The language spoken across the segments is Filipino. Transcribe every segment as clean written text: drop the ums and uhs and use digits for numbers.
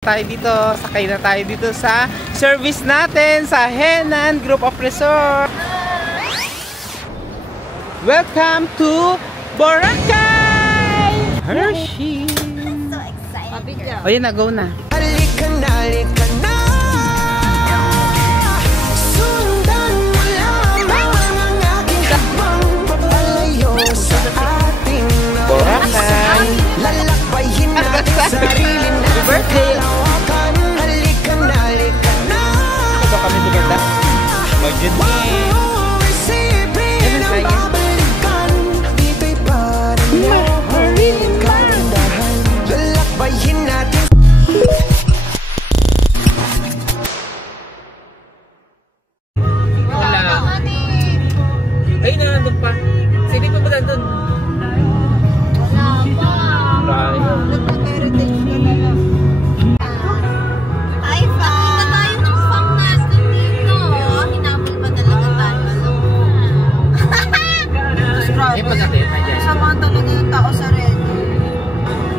Tayo dito, sakay na tayo dito sa service natin sa Henan Group of Resort. Welcome to Boracay! Hershey! I'm so excited. O yun na, go na. Halika na, halika na. Sundan mo lamang ang aking habang papalayo sa ating Boracay! lalakbayin natin sarili natin. Birthday! Halika na, halika na. Ito kami maganda. Maganda. Isipin ang babalikan. Dito'y parang yung kagandahan. Lalakbayin natin. Wala. Ay, nandun pa. Sige pa ba nandun? Wala pa. Wala. Nagpa-heritage ka na lang. Ay, pakita tayo ng spam natin dito. Hinabol pa talaga tayo. Eh, pag natin, nandiyan. Sama talaga yung tao sa red.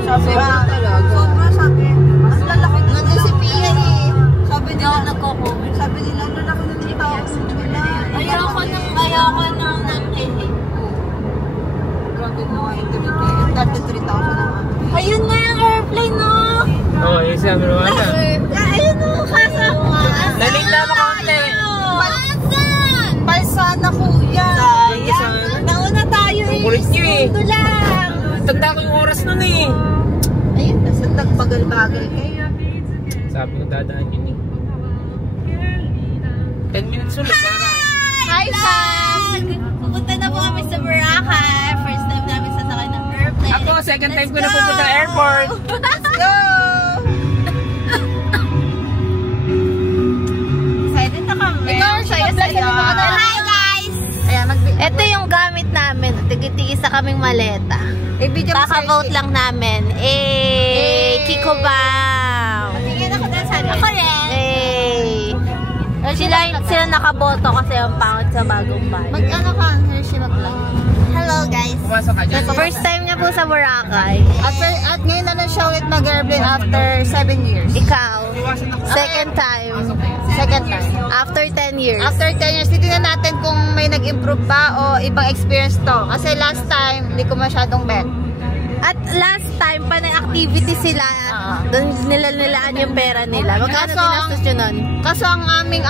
Sabi talaga. Sobra sabi. Ang lalaki na. Nandun si Pia eh. Sabi nila. Nagko-comment. Sabi nila, ang lalaki na ng tao. Ayoko nang nang-hehe. Grabe na nga yung 3,000. Dati 3,000 naman. Ayun nga yung airplane, no? Oo, yung sabi mo na. Ayun no, kasa. Naligla mo konti. Balsan na kuya. Nauna tayo eh. Kulit niyo eh. Segundo lang. Tagda ko yung oras nun eh. Ayun, nasa nagbagal-bagal kayo. Sabi ko dadaan yun eh. 10 minutes ulit, Sarah. Hi, Sam! Pupunta na po kami sa Boracay. First time namin sasakay ng airplane. Ako, second time ko na pupunta sa airport. Let's go! Excited na kami. Ikaw, saya-saya. Hi, guys! Ito yung gamit namin. Tigit-tigisa kaming maleta. Kaka-vote lang namin. Kiko Bam! Tingin ako na sana. Ako rin. Sila nakaboto kasi ang pangit sa bagong bahay. Mag-ano ka, Hershey, mag-vlog. Hello, guys. Pumasok ka dyan. First time niya po sa Boracay. At ngayon na lang siya ulit mag-airplane after 7 years. Ikaw, second time. Second time. After 10 years. After 10 years, titignan natin kung may nag-improve ba o ibang experience to. Kasi last time, hindi ko masyadong bet. At last time, panay activity sila. Doon nilalaan yung pera nila. Magkano ginastos yun nun? Kaso ang aming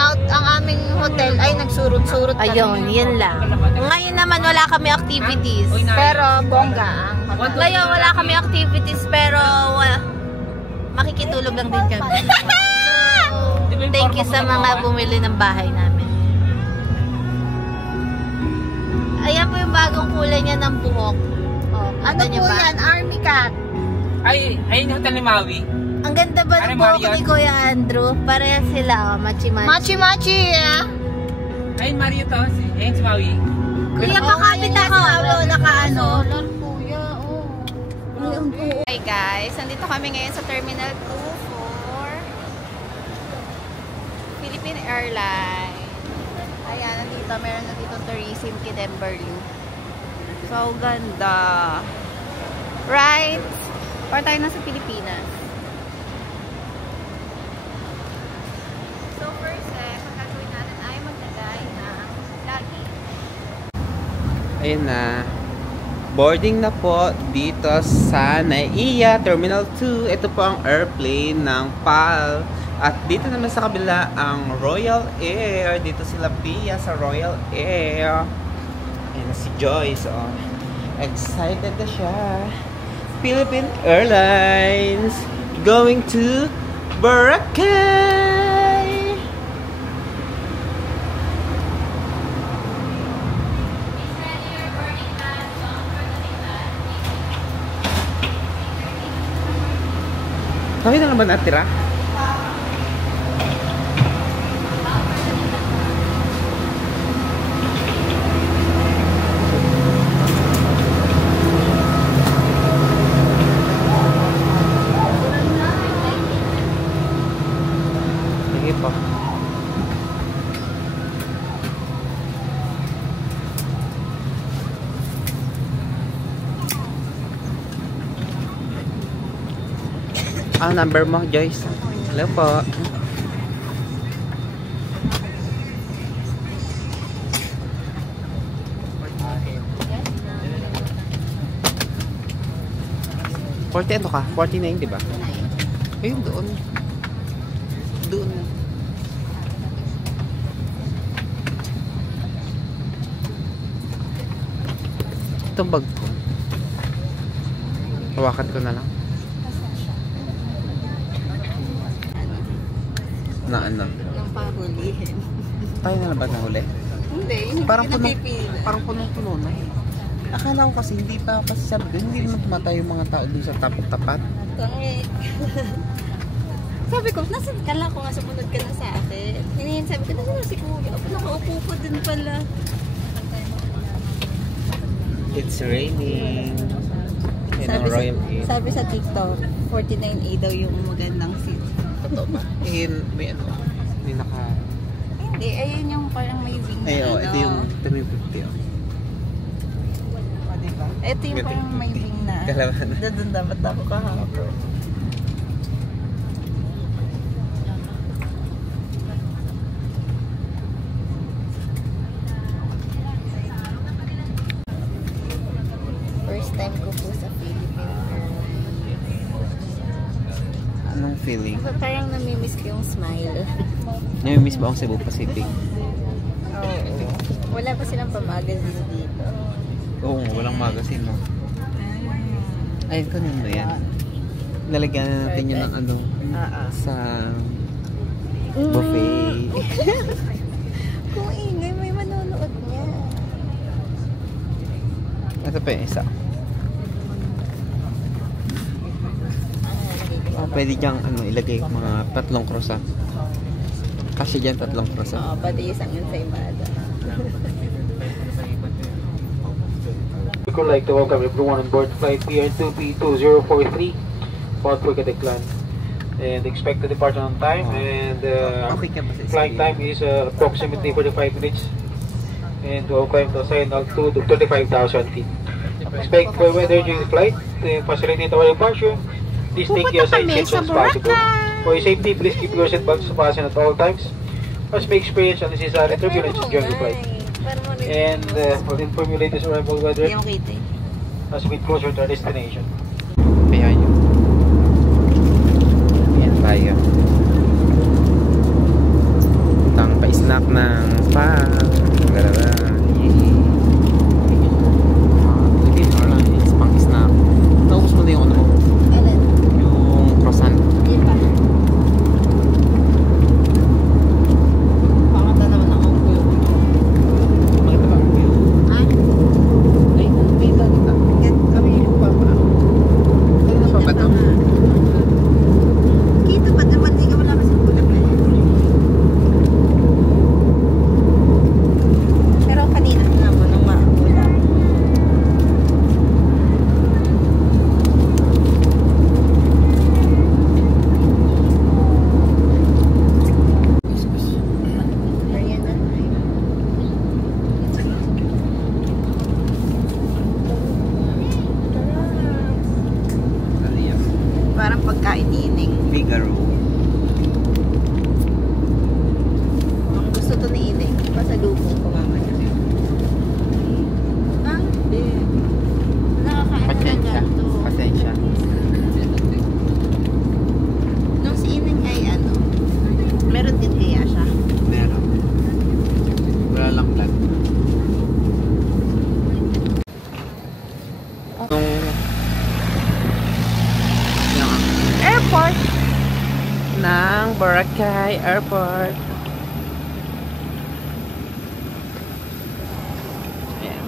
hotel ay nagsurot-surot. Ayun, yun lang. Ngayon naman, wala kami activities. Pero bongga ang hotel. Ngayon, wala kami activities, pero makikitulog lang din kami. So, thank you sa mga bumili ng bahay namin. Ayan po yung bagong kulay niya ng buhok. Ano po yan? Army cat. Ay, ayun yung hotel ni Maui. Ang ganda ba ng buhok ni Kuya Andrew? Parehas sila, machi-machi. Machi-machi, yeah. Ayun, Mario to. Ayun si Maui. Kuya, makapit ako. Naka-ano. Hi guys, nandito kami ngayon sa Terminal 2 for Philippine Airlines. Ayan, meron na dito tourism Kidemberlu. So, ganda. Right? Para tayo na sa Pilipinas. So, first, pagkagawin natin ay maglagay ng luggage. Ayun na. Boarding na po dito sa NAIA Terminal 2. Ito po ang airplane ng PAL. At dito naman sa kabila ang Royal Air. Dito sila Pia sa Royal Air. Ayan na si Joyce. Oh. Excited na siya. Philippine Airlines going to Boracay. Kami na naman natira. Sige po. Ah, number mo, Joyce. Hello po. Ano ka? 49, di ba? Ayun, doon. Doon. Itong bag ko. Hawakan ko na lang. Na ano? Nang pahulihin. Tayo na ba nahuli? Hindi, yun Parang yung puno, pinapipila. parang punong-puno na eh. Akala ko kasi hindi pa kasi sabi ko, hindi naman tumatay yung mga tao dun sa tapat. Tangi. Sabi ko, nasa kala ko nga sumunod ka na sa akin. Hinihin sabi ko, nasa si Kuya. Nakaupo ko din pala. It's raining. Sabi sa TikTok, 49A daw yung magandang seat. Totoo ba? Eh, may ano, may naka... Hindi, ayun yung parang may wing na Ay, ito yung 350 oh. Diba? Ito yung parang may wing na. Kalaban na. Doon dapat ako kahapon. First time ko po sa Philippines. Anong feeling? Parang namimiss ko yung smile. Namimiss ba ang Cebu Pacific? Oo. Wala pa silang pamagazine dito. Oo, walang magazine no? Ay, kanin mo yan. Nalagyan na natin yun ng ano sa buffet. Kung ingay, may manonood niya. Ito pa yung isa. Oh, pwede diyang ano, ilagay mga 3 croissant. Kasi dyan 3 croissant. Oo, pati isang ensaymada. We would like to welcome everyone on board flight PR2P2043 bound for Caticlan, and expect the departure on time, and Okay ka ba sa flight time is approximately 45 minutes, and we'll climb to sign altitude of 35,000 feet. Expect for weather during the flight to facilitate our departure. Please take your side seats as possible. For your safety, please keep your seatbelts fastened at all times, as may experience unnecessary turbulence during the flight. And we'll inform you latest arrival weather Hindi ako kita eh. as we get closer to our destination. Kaya yun. Yan tayo. Tang pa-snack ng Garara. Philippine Airlines pang-snack. Naubos mo na yung ano mo? Alin? Yung croissant. Hindi pa. Pakata naman ako. Makita ba ang view? Ay? Ay, nakita kita. Kami yung papa. Kaya na pa ba ito? Kita ba? Dapat di ka wala kasi bulag na yan. Pero kanina na mo nung maabulang. Ayan na. Ano yan? Parang pagkain ining. Figaro. Ang gusto to ni Ining. Pasalubong ko mamaya. Ah, hindi. Nakakain na Pasensya. ganito. Pasensya. Nung si Ining ay ano, meron din kaya siya. Meron. Wala lang plan. Yung airport ng Boracay Airport. Ayan.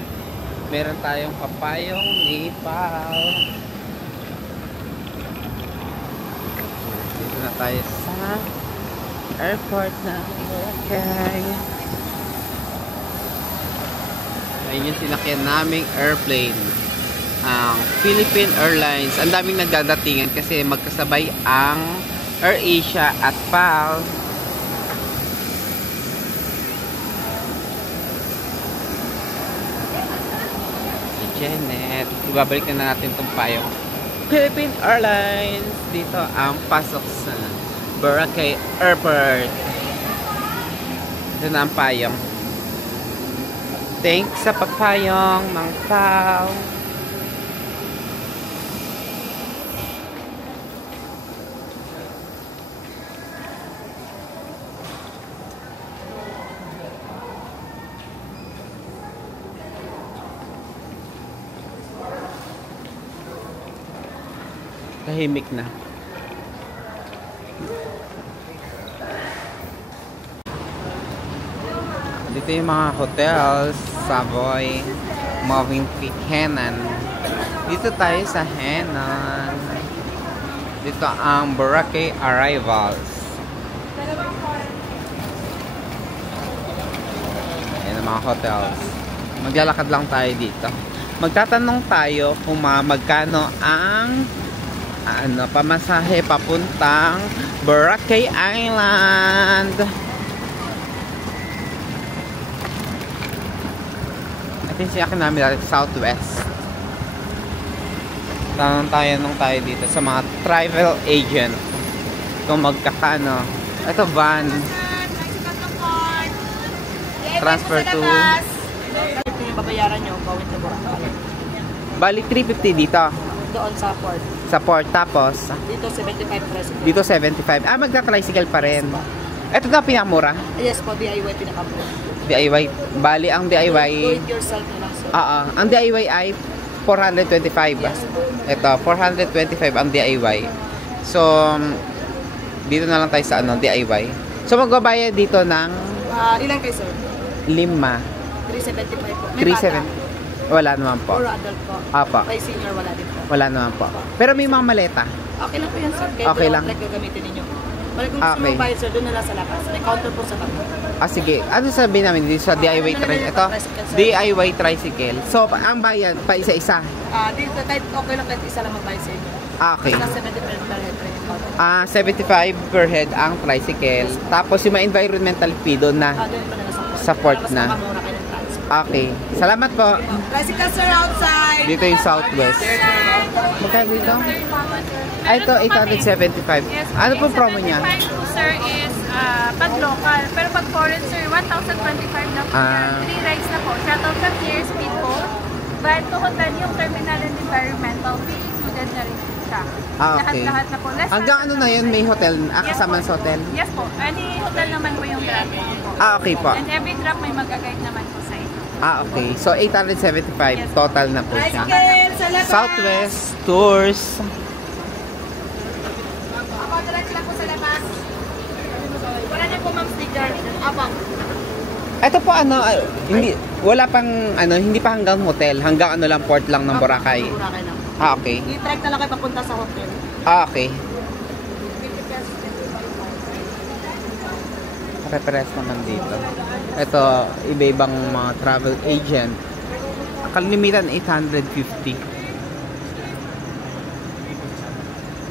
Meron tayong papayong Nepal. Dito na tayo sa airport ng Boracay. Ayun yung sinakyan naming airplane. Ang Philippine Airlines. Ang daming nagdadatingan kasi magkasabay ang AirAsia at PAL. Si Janet. Ibabalik na natin itong payong. Philippine Airlines. Dito ang pasok sa Boracay Airport. Ito na ang payong. Thanks sa papayong, Mang Pao. Tahimik na. Dito yung mga hotels, Savoy, Moving Peak, Henan. Dito tayo sa Henan. Dito ang Boracay Arrivals. Ayan ang mga hotels. Maglalakad lang tayo dito. Magtatanong tayo kung magkano ang pamasahe papuntang Boracay Island. Ito yung siyakin namin dati, Southwest. Tanong tayo dito sa mga travel agent kung magkakano. Ito van. Transfer to. Ito yung babayaran nyo, going to Boracay. Bali 350 dito. Doon sa port. Sa port, tapos Dito 75 pesos. dito 75. Magta-tricycle pa rin. Ito na pinakamura. Yes po, DIY pinakamura. DIY. Bali ang Do DIY. it yourself na lang, sir. Ang DIY ay 425. Ito, 425 ang DIY. So, dito na lang tayo sa DIY. So, magbabayad dito ng Ilan kayo, sir? 5. 375 po. May 37. bata. Wala naman po. Or adult po. Apa. May senior, wala din po. Wala naman po. Pero may mga maleta. Okay lang po yan, sir. Kahit Okay lang. Like gagamitin ninyo. Balik kung gusto Okay. mo bayad, sir, doon na lang sa labas. May counter po sa tabi. Sige. Ano sabihin namin dito sa DIY tricycle? Ito, DIY tricycle. So, ang bayad pa isa-isa. Dito, kahit okay lang, kahit isa lang magbayad sa inyo. Okay. Basta 70 per head per counter. 75 per head ang tricycle. Tapos yung mga environmental fee doon na. Doon pa na lang Sa port Mas na. makamura kayo ng transfer. Okay. Salamat po. Tricycle, sir, outside. Dito yung Southwest. Magkano dito? Ito, 875. Ano po promo niya? 75 po, sir, is pag local. Pero pag foreign, sir, 1,025 na po yan. 3 rides na po. Shuttle from here, speedboat. Van to hotel, yung terminal and environmental fee, included na rin siya. Okay. Lahat-lahat na po. Less Hanggang than ano na yun? May hotel? Yes Kasama po. sa hotel? Yes po. Any hotel naman po yung drop po. Okay po. And every drop may mag-guide naman po sa inyo. Okay. So, 875 Yes. total na po siya. Tricycle, sa labas. Southwest Tours. Ako, direct lang po sa labas. Wala na po, ma'am, sticker. Apa. Ito po hindi pa hanggang hotel. Hanggang lang, port lang ng Boracay. Boracay lang. Okay. I-track na lang kayo papunta sa hotel. Okay. Pare-pares naman dito. Ito, iba-ibang mga travel agent. Kalimitan 850.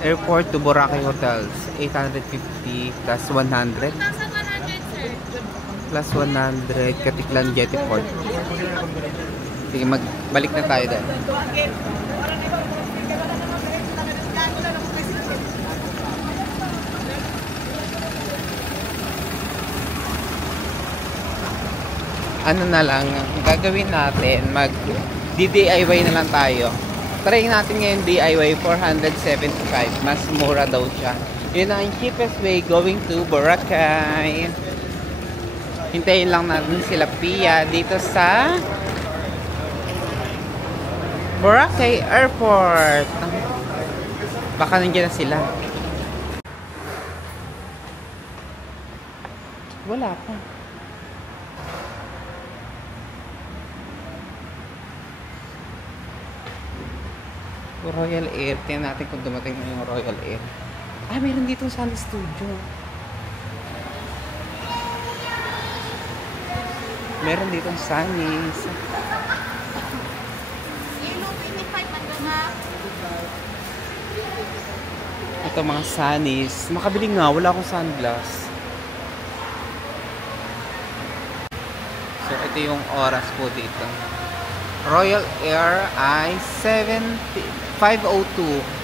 Airport to Boracay Hotels 850 plus 100. 1,100, sir. Plus 100 Katiklan Jetty Port. Sige, balik na tayo doon. Ano na lang, gagawin natin, DIY na lang tayo. Try natin ngayon DIY 475, mas mura daw siya. Yun ang cheapest way going to Boracay. Hintayin lang natin sila Pia dito sa Boracay Airport. Baka nandiyan na sila. Wala pa. Royal Air. Tingnan natin kung dumating na yung Royal Air. Meron dito sa studio. Meron dito Sunny's. Ito mga Sunny's. Makabili nga. Wala akong sunglass. So, ito yung oras po dito. Royal Air ay 5:02.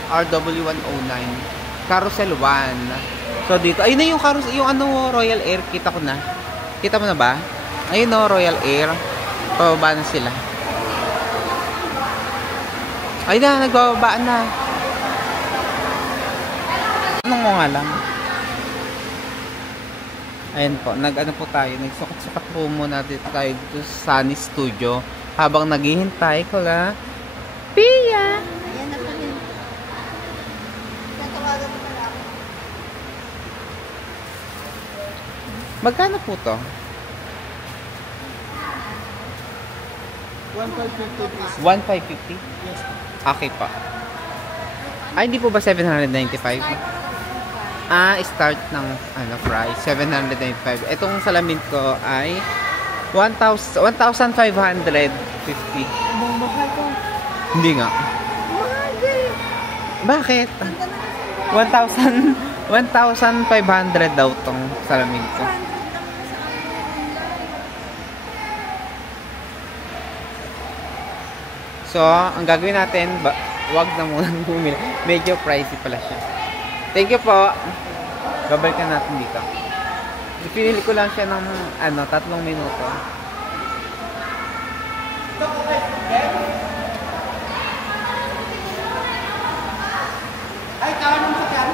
RW109. Carousel 1. So dito, ayun na yung carousel, yung ano, Royal Air, kita ko na. Kita mo na ba? Ayun no, Royal Air. Pababa na sila. Ayun na, nagbababa na. Anong mo nga lang? Ayan po, nag-ano po tayo, nagsukat-sukat po muna dito tayo dito sa Sunny Studio habang naghihintay ko la Pia! Ayan na po yun. Natawagan mo pala ako. Magkano po to? 1,550? Yes. Okay pa. Ay, hindi po ba 795? Start ng ano price 795. Itong salamin ko ay 1,550. Hindi nga. Bakit? 1,500 daw tong salamin ko. So, ang gagawin natin, wag na muna bumili. Medyo pricey pala siya. Thank you po. Babalikan natin dito. Pinili ko lang siya ng 3 minuto. Ay, kawan mo siya.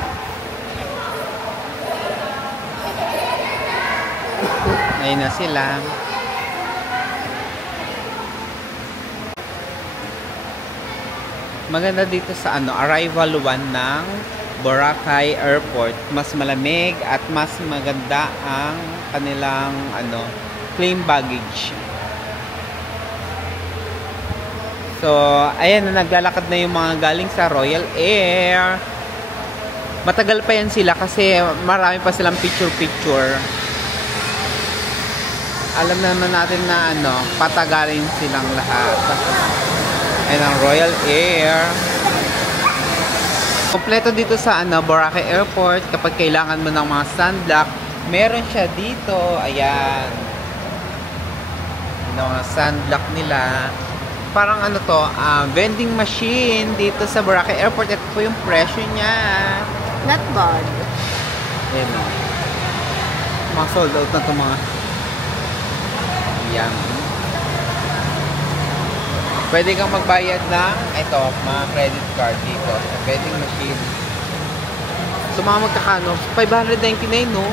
Ayun na sila. Maganda dito sa arrival 1 ng Boracay Airport. Mas malamig at mas maganda ang kanilang claim baggage. So, ayan na, naglalakad na yung mga galing sa Royal Air. Matagal pa yan sila kasi marami pa silang picture-picture. Alam naman natin na patagalin silang lahat. Ayan ang Royal Air. Kompleto dito sa Boracay Airport. Kapag kailangan mo ng mga sunblock, meron siya dito. Ayan. Mga sunblock nila. Parang vending machine dito sa Boracay Airport. Ito po yung presyo niya. Not bad. Ayan o. Mga sold out na ito mga. Ayan. Pwede kang magbayad ng mga credit card dito sa vending machine. So mga magkakano? 599 no?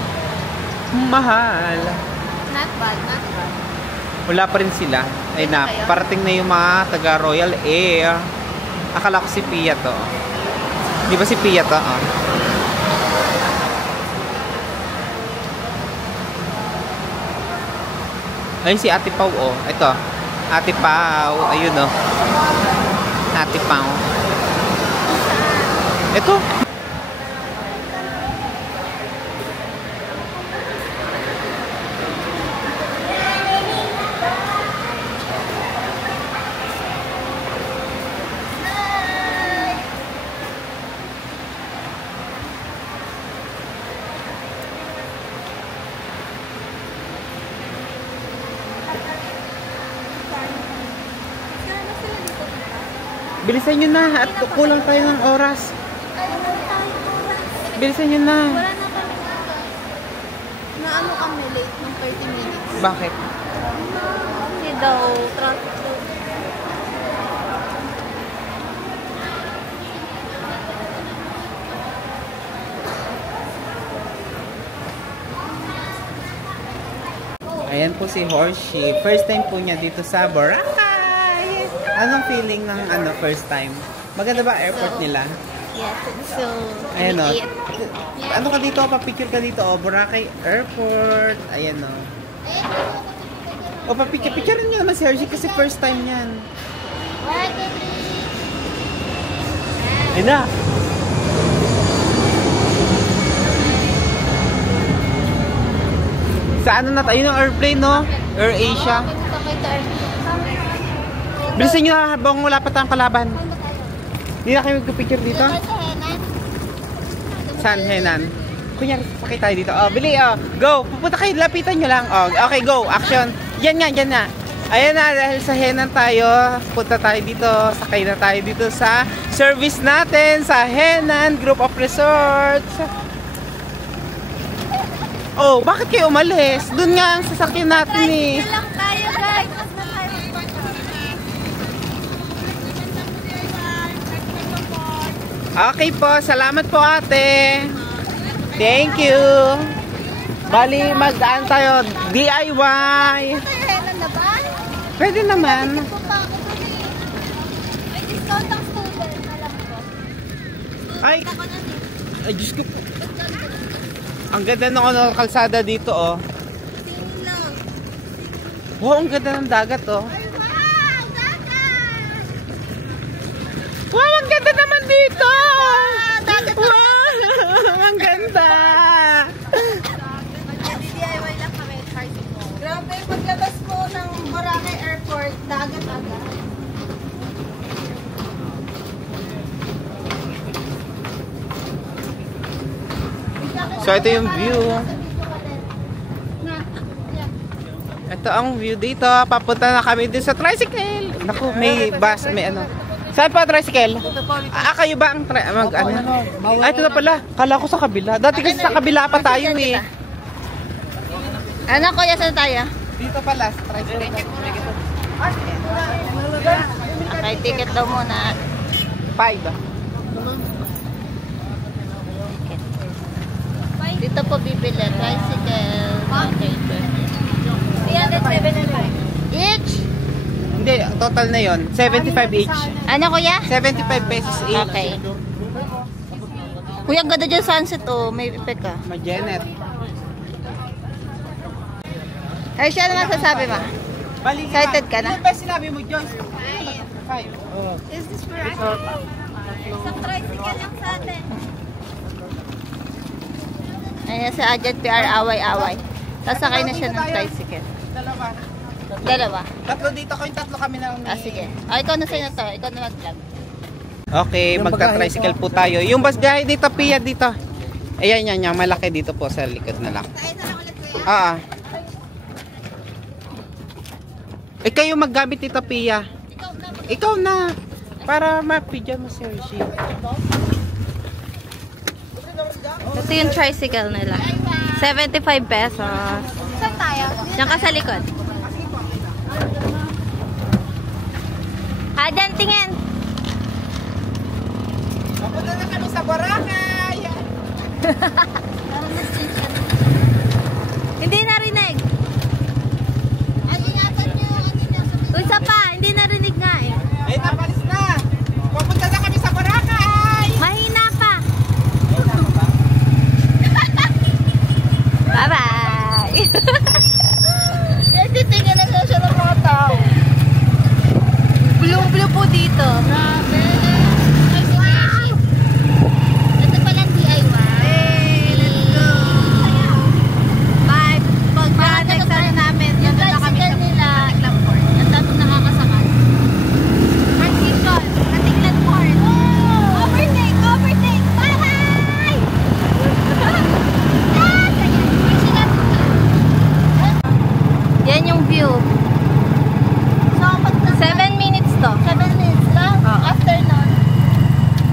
Mahal. Not bad, not bad. Wala pa rin sila. Ay na, parating na yung mga taga Royal Air. Akala ko si Pia to. Di ba si Pia to? Ayun si Ate Pau Ito. Ate Pau, ayun Ate Pau. Ito. Bilisan nyo na at kulang tayo ng oras. Bilisan nyo na. Wala na kami. Kami late ng 30 minutes. Bakit? Kasi daw, traffic daw. Ayan po si Horsey. First time po niya dito sa Boracay. Anong feeling ng first time? Maganda ba airport nila? Yes, so Ayan Ano ka dito? Papicture ka dito Boracay Airport. Ayan papicture niyo naman si Hershey kasi first time yan. Ayan na. Sa na tayo ng airplane Air Asia. Bilisan nyo na habang wala pa tayong kalaban. Hindi na kayo magpipicture dito? Saan? Henan? Kunyari, pakita tayo dito. Bili, go! Pupunta kayo, lapitan nyo lang. Okay, go! Action! Yan nga, yan nga. Ayan na, dahil sa Henan tayo, punta tayo dito, sakay na tayo dito sa service natin sa Henan Group of Resorts. Oh, bakit kayo umalis? Doon nga ang sasakyan natin eh. lang tayo, guys. Okay po, salamat po ate. Thank you. Bali, mag-aan tayo, DIY. Henan na ba? Pwede naman. May discount ang student, alam ko. Ay, ay Diyos ko po. Ang ganda ng kalsada dito oh. Wow, ang ganda ng dagat oh. Wow, dagat! Wow, ang ganda naman dito. Dagat! Wow, ang ganda. DIY lang kami, tricycle. Grabe, paglabas po ng Boracay Airport, dagat agad. So ito yung view. Ito ang view dito. Papunta na kami din sa tricycle. Naku, may bus, may ano. Saan pa tricycle? Kayo ba ang mag ano? Ito na pala. Kala ko sa kabila. Dati kasi sa kabila pa tayo eh. Ano kuya, saan tayo? Dito pala sa tricycle. Okay, ticket daw muna. 5. Dito po bibili, tricycle. Okay, 375 each? Hindi, total na yon 75 each. Ano kuya? 75 pesos each. Okay. Kuya, ang ganda dyan sunset oh. May effect ah. Magenet. Ay, siya naman sasabi ma. Excited ka na? Ano ba sinabi mo, Joyce? 5. Is this for us? Isang tricycle lang sa atin. Ayan si Ajat PR away-away. Sasakay na siya ng tricycle. Dalawa. Tatlo dito ko, yung tatlo kami na lang. Sige. Ikaw na sa'yo na to. Ikaw na mag-vlog. Okay, magta-tricycle po tayo. Yung bus biyahe dito, Pia, dito. Ayan, yan. Malaki dito po sa likod na lang. Kayo maggamit dito, Pia. Ikaw na. Para mapidyan mo si Hershey. Ito yung tricycle nila. 75 pesos. Saan tayo? Diyan ka sa likod. Dyan, tingin. Mapunta na kami sa Boracay. Hindi narinig. Isa pa, hindi narinig nga eh. Ay, napalis na. Mapunta na kami sa Boracay. Mahina pa. Bye-bye. Titingin na siya ng mga tao. Blue po dito. Grabe. Wow! Ito palang DIY. Hey, let's go. Bye. Pag next ano namin, Yung nandun na kami sa tricycle nila, Katiklan Port. ang tatong nakakasakal. Transition. Katiklan Port. Overtake! Overtake! Bye-bye! Yan yung view. So, pag 7 minutes to. 7 minutes lang, after nun,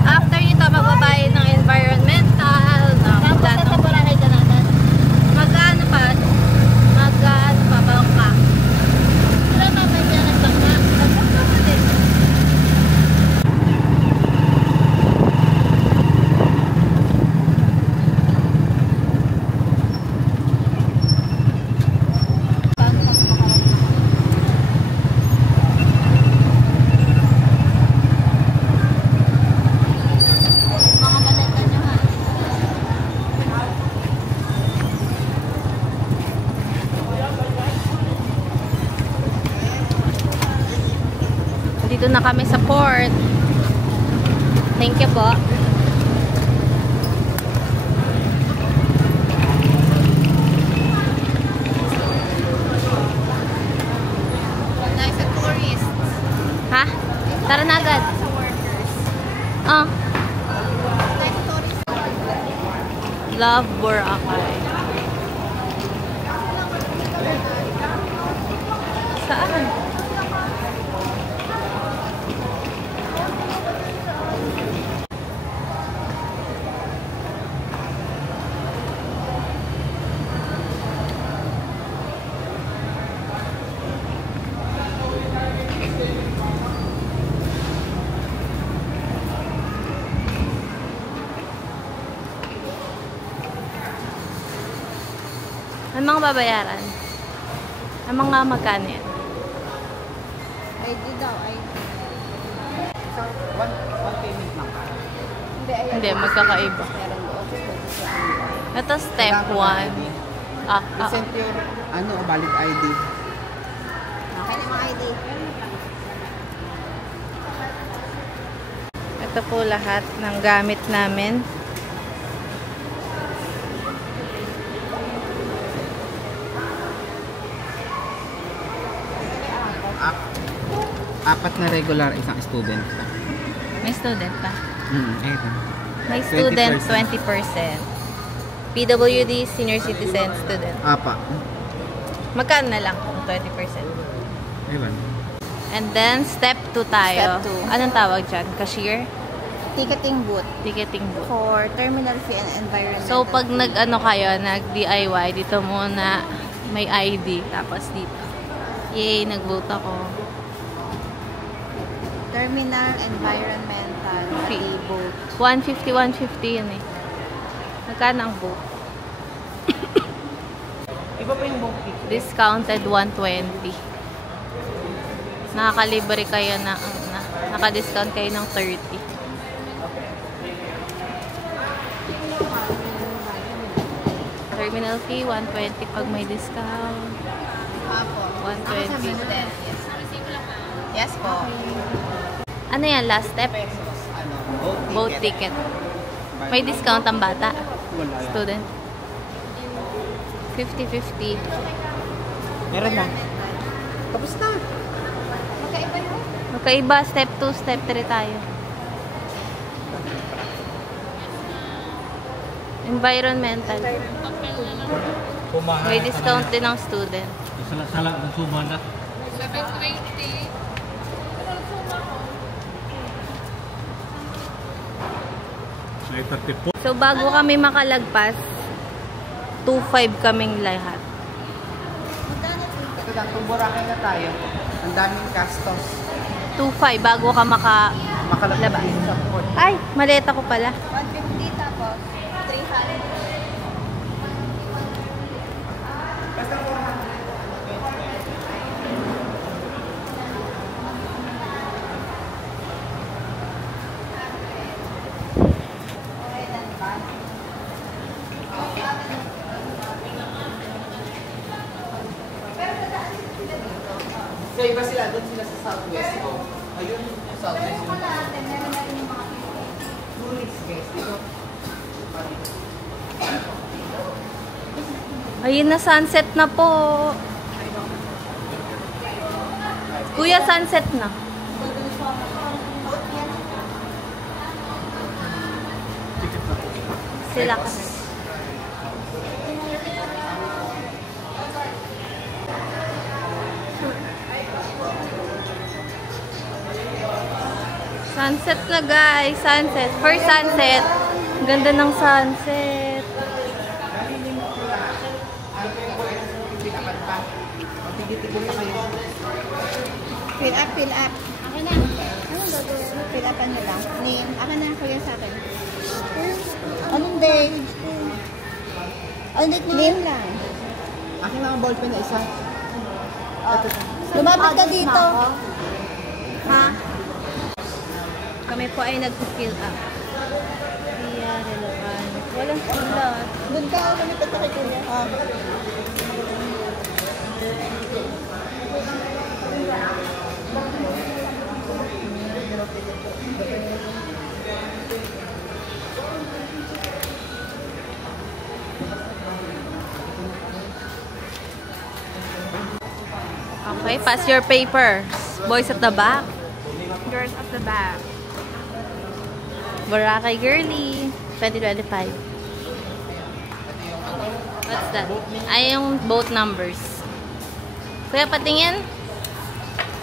After nito, magbabayad ng environmental, ng tapos lahat sa ng Boracay ka natin. mag-ano pa, bangka. Wala naman dyan ang bangka. Nagbangka mo din. Mga maleta nyo ha. Dito na kami sa port. Thank you po. Nice at tourists. Ha? Tara na agad. Sa workers. Ah, Nice tourists. love Boracay. Saan? Ano mga babayaran? Ang mga magkano yan? ID daw, ID. One payment lang. Hindi, magkakaiba. Meron doon. Ito step 1. Present your, valid ID. Okay na mga ID. Ito po lahat ng gamit namin. Apat na regular, isang student. May student pa. Ito. May student 20%. PWD, senior citizen, student. Apa. Magkano na lang kung 20%? Ewan. And then, step 2 tayo. Step two. Anong tawag dyan? Cashier? Ticketing booth Ticketing booth. for terminal fee and environmental. So, pag nag-DIY, dito muna may ID. Tapos dito. Yay, nag-vote ako. Terminal environmental Fee. booth. 150 yun eh. Magkano ang vote? Iba pa yung booking. Discounted 120. Nakakalibre kayo naka-discount kayo ng 30. Terminal fee 120 pag may discount. Apo. 120. Yes po. Ano yan? Last step? Boat ticket. May discount ang bata? Wala. Student? 50-50. Meron na. Tapos na. Magkaiba. Step 2, step 3 tayo. Environmental. May discount din ng student. Salah ng sumanda. 720. So, bago kami makalagpas, 2.5 kaming lahat. Ito lang, Boracay na tayo. Ang daming gastos. 2.5 bago ka makalabas. Sa port. Ay, maleta ko pala. 150 tapos 300. So, iba sila. Doon sila sa Southwest ko. Ayun, yung Southwest yung tourist guys. Dito. Ayun na, sunset na po. Kuya, sunset na. Sila kasi. Sunset na guys, sunset. First sunset. Ganda ng sunset. Fill up, fill up. Akin na. Anong gagawin? Fill up ano lang? Name. Akin na, kuya sa akin. Anong date? Anong date name lang? Akin lang ang ballpen na isa. Lumapit ka dito. Ha? Kami po ay nag-fill up. Kaya relevant. Walang sulat. Doon ka, lumipit ka kay kuya. Okay, pass your papers. Boys at the back. Girls at the back. Boracay Girly 2025. What's that? Ay, yung boat numbers. Kuya, patingin?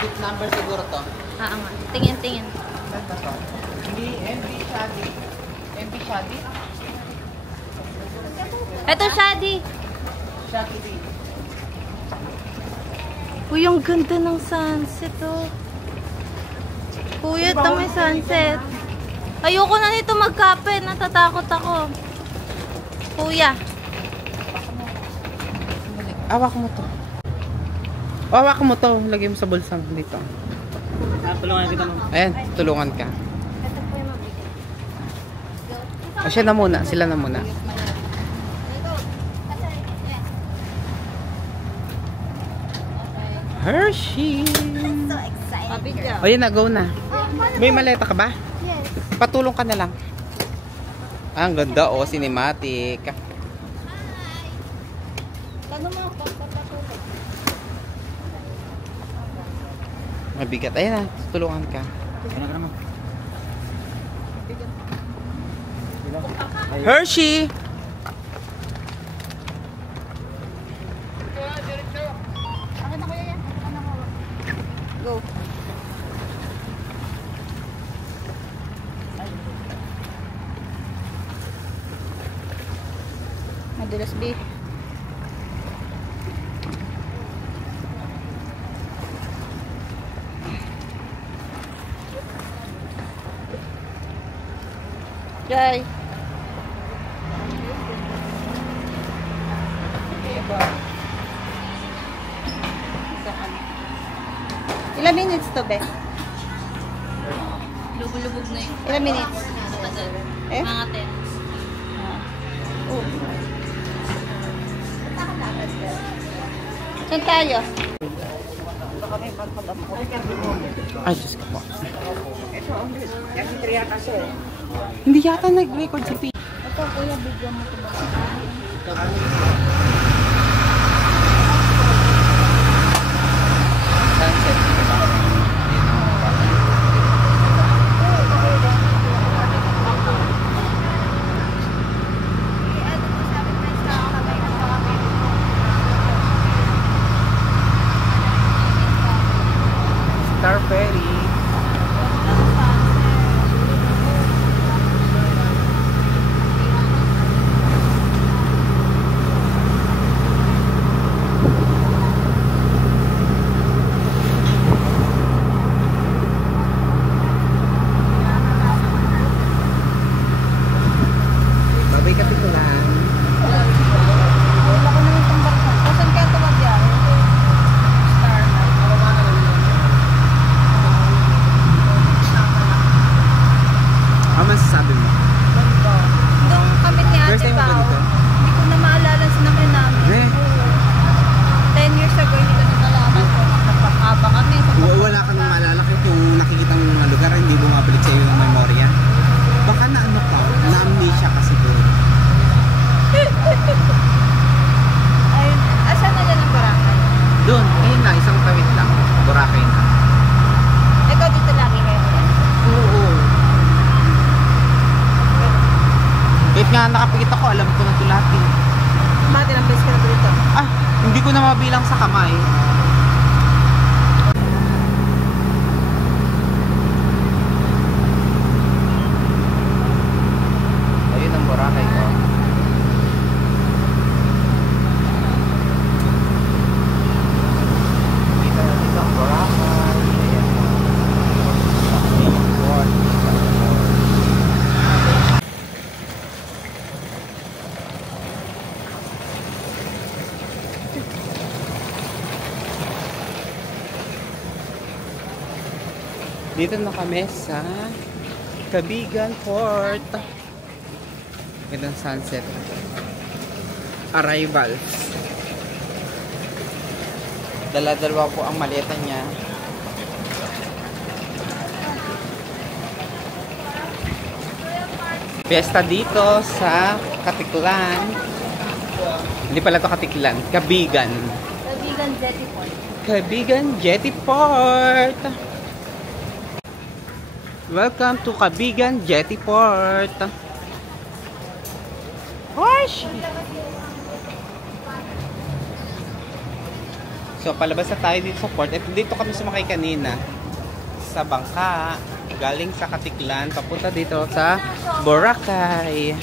Seat number siguro to. Nga. Tingin. Saan ba to? Hindi, MV Shadi. MV Shadi? Eto, Shadi. Shadi D. Uy, ang ganda ng sunset, oh. Kuya, ito may sunset. Ayoko na nito magkape. Natatakot ako. Kuya. Hawak mo to. Hawak mo to. Lagay mo sa bulsa dito. Tulungan kita mo. Ayan, tulungan ka. O siya na muna. Sila na muna. Hershey! O yun na, go na. May maleta ka ba? Yes. Patulong ka na lang. Ah, ang ganda oh, cinematic. Tanong mo ako, patulog. Mabigat. Ayan na, tulungan ka. Hershey! Akin na kuya yan. Akin na hawak. Go. Madulas, B. Jai. Ilang minutes to, be? Lubog-lubog na yun. Ilang minutes? Eh? Mga 10. Oh. Saan tayo? Ay, Diyos ko po. Hindi yata nag-record si P. Ito, kuya, bigyan mo ito ba? Sunset. Star Ferry. Babay ka titulan. Wala ko na yung pambarka. Saan kaya tumagyan? Star. Ano masasabi mo? Nung kami ni First Ate time mo ba Pao, dito? hindi ko na maalala sinakyan namin. Eh. 10 years ago, hindi ko na nalaman kung napakaba kami. Wala ka nang maalala kung nakikita mo mga lugar, hindi bumabalik sa iyo yung memorya. Baka na ano ka, na-amnesia ka siguro. Ayun. Asan na dyan ang barangay? Doon, ayun na, isang tawid lang. Boracay na. Ikaw dito lagi kayo. Oo. Kahit nga nakapikit ako, alam ko na ito lahat eh. Mati ng base ka na dito. Ah, hindi ko na mabilang sa kamay. Ayun ang Boracay ko. Dito ang Boracay. Ayan. Dito na kami sa Cabigan Port. Itong sunset. Arrivals. Dala-dalawa po ang maleta niya. Fiesta dito sa Katiklan. Hindi pala to Katiklan. Cabigan. Cabigan Jetty Point. Cabigan Jetty Port. Welcome to Cabigan Jetty Port. Wash! So, palabas na tayo dito sa port. At dito kami sumakay kanina sa bangka. Galing sa Katiklan. Papunta dito sa Boracay.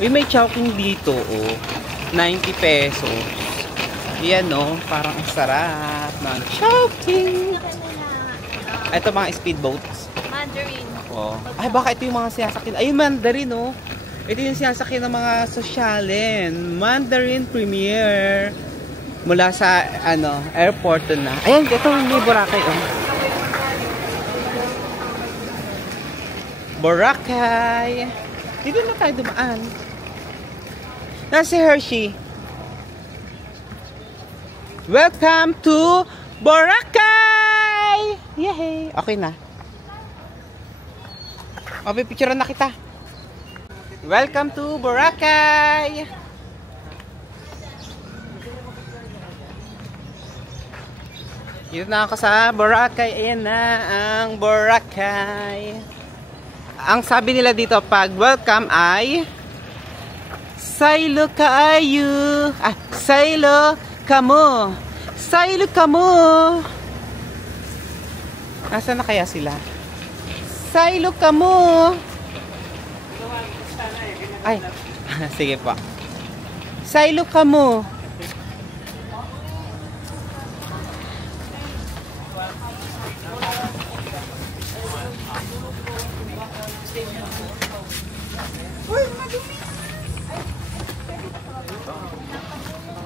Uy, may chowking dito, oh. 90 pesos. Yan, oh. Parang ang sarap ng chowking. Ito mga speedboats. Mandarin. Oh. Ay, baka ito yung mga sinasakyan. Ayun, Mandarin, oh. Ito yung sinasakyan ng mga sosyalen. Mandarin Premier. mula sa airport na. Ayan, ito may Boracay. Oh. Boracay. Dito na tayo dumaan. Nasa Hershey. Welcome to Boracay! Yay! Okay na. O, pipicturean na kita. Welcome to Boracay! Dito na ako sa Boracay. Ayan na ang Boracay. Ang sabi nila dito pag welcome ay Saylo kaayo. Saylo kamo. Saylo kamo. Nasaan na kaya sila? Saylo kamo. Ay, sige pa. Saylo kamo.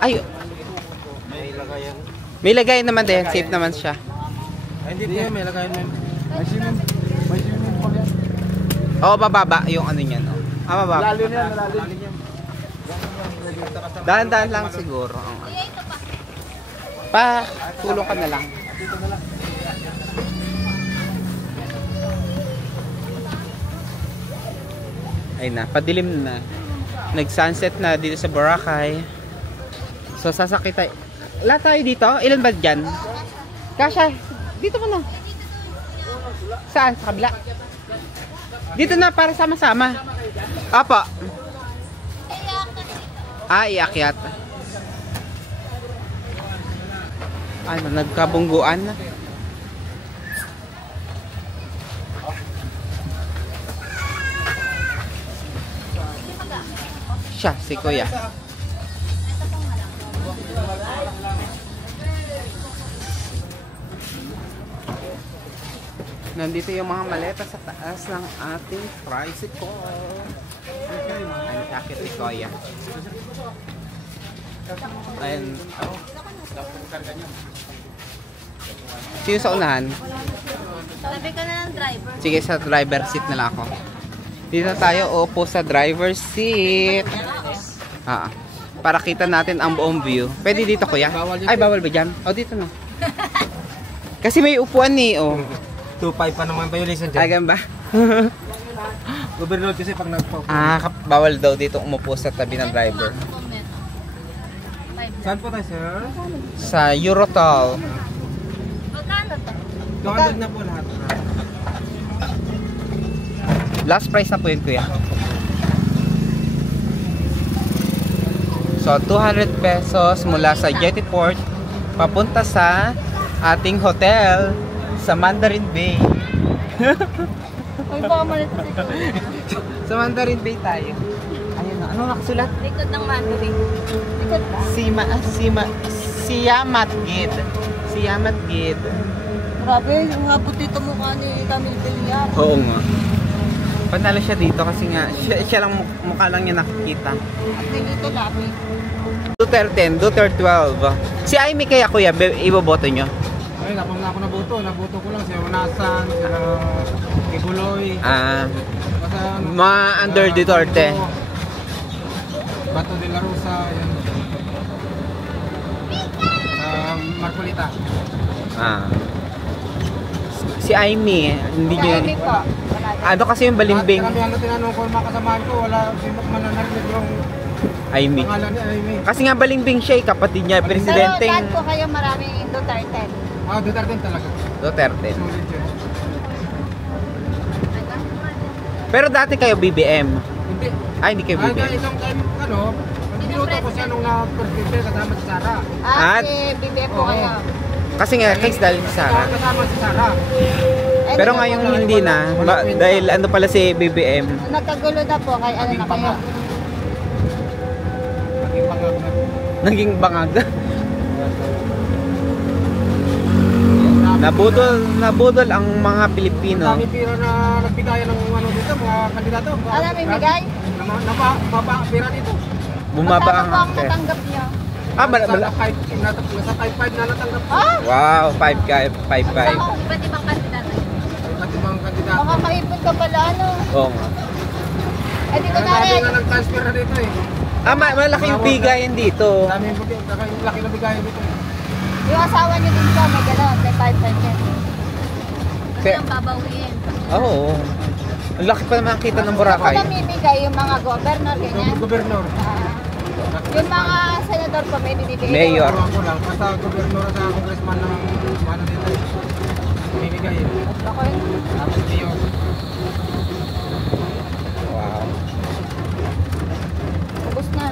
Ay, may lagayan naman din. Safe naman siya. Ay, hindi niya, may lagayan mo. May swimming pool yan. Oo, bababa yung ano niyan. Oh. Bababa. Lalo niyan, malalim din yan. Dahan-dahan lang siguro. Pa, tulong ka na lang. Ay na, padilim na. Nag-sunset na dito sa Boracay. So, sasakit tayo. Lahat tayo dito? Ilan ba dyan? Kasha, dito mo na. Saan? Sa kabila? Dito na para sama-sama. Apa? Iakyat. Ano, nagkabungguan na. Siya, si Kuya. Nandito yung mga maleta sa taas ng ating tricycle. Ang kakit ni Kuya. Ayan. Sino sa unahan? Sabi ka na ng driver. Sige, sa driver seat na lang ako. Dito na tayo, upo sa driver seat. Para kita natin ang buong view. Pwede dito, Kuya? Ay, bawal ba dyan? O, dito na. Kasi may upuan eh, oh. 2.5 pa naman violation dyan. Agan ba? Overload kasi pag nagpa-. Bawal daw dito umupo sa tabi ng driver. Saan po tayo, sir? Sa Eurotol. Magkano to? 200 na po lahat. Last price na po yun, Kuya. So, 200 pesos mula sa Jetty Port papunta sa ating hotel sa Mandarin Bay. Ay, baka malito Sa Mandarin Bay tayo. Ayun na. Ano nakasulat? Likod ng Mandarin. Likod ba? Siamat Gid. Siamat Gid. Grabe, yung nga dito mukha ni Camille Villar. Oo nga. Panalo siya dito kasi nga, siya lang mukha lang niya nakikita. At dito labi. Duterte 12. Si Amy kaya, Kuya, iboboto nyo? Ay, ako nabuto. Nabuto ko lang siya. Unasan, Kibuloy. Under Duterte. Bato de la Rosa. Yan. Marcolita. Si Amy, hindi nyo. Amy po. Ano kasi yung balimbing? At karamihan na tinanong ko mga kasamahan ko, wala mananarinig yung Amy. pangalan ni Amy. Kasi nga balimbing siya, kapatid niya, Pero presidenteng dahil po kayo maraming Duterte. Duterte talaga. Duterte. Sulit yun. Pero dati kayo BBM. Hindi. Hindi kayo BBM. Isang time, binuto ko siya nung na-presidente kasama si Sara. Si BBM po kayo. Kasi nga, case dahil si Sara. Kasama si Sara. Pero ngayon hindi na. Dahil ano pala si BBM. Nagkagulo na po kay ano na kayo. Naging pangag na. Naging bangag. Nabudol ang mga Pilipino. Dami pira na nagbigayan ng ano dito, mga kandidato. Ano may bigay? Baba pira dito. Bumaba Magkano ang po ang actor. natanggap niyo? Ah, Nasa 5-5 na natanggap. Wow, 5-5. Iba't ibang kandidato. Iba't ibang kandidato. Makakaipon ka pala, ano? Oo nga. Eh, dito Kaya na dami rin. nga nag-transfer na dito eh. Ah, malaki yung bigayan dito. Dami yung laki na bigayan dito eh. Yung asawa niyo din ka, may gano'n, may 5%. Kasi ang babawiin. Oo. Ang laki pa naman kita ng Ako Boracay. namimigay yung mga governor, ganyan. Gobernador. Yung mga senador po, may binibigay. Mayor. Ewan ko lang. Basta gobernador sa congressman ng ano dito eh. Bibigay eh. Ako yun. Tapos mayor. Wow. Ubus na.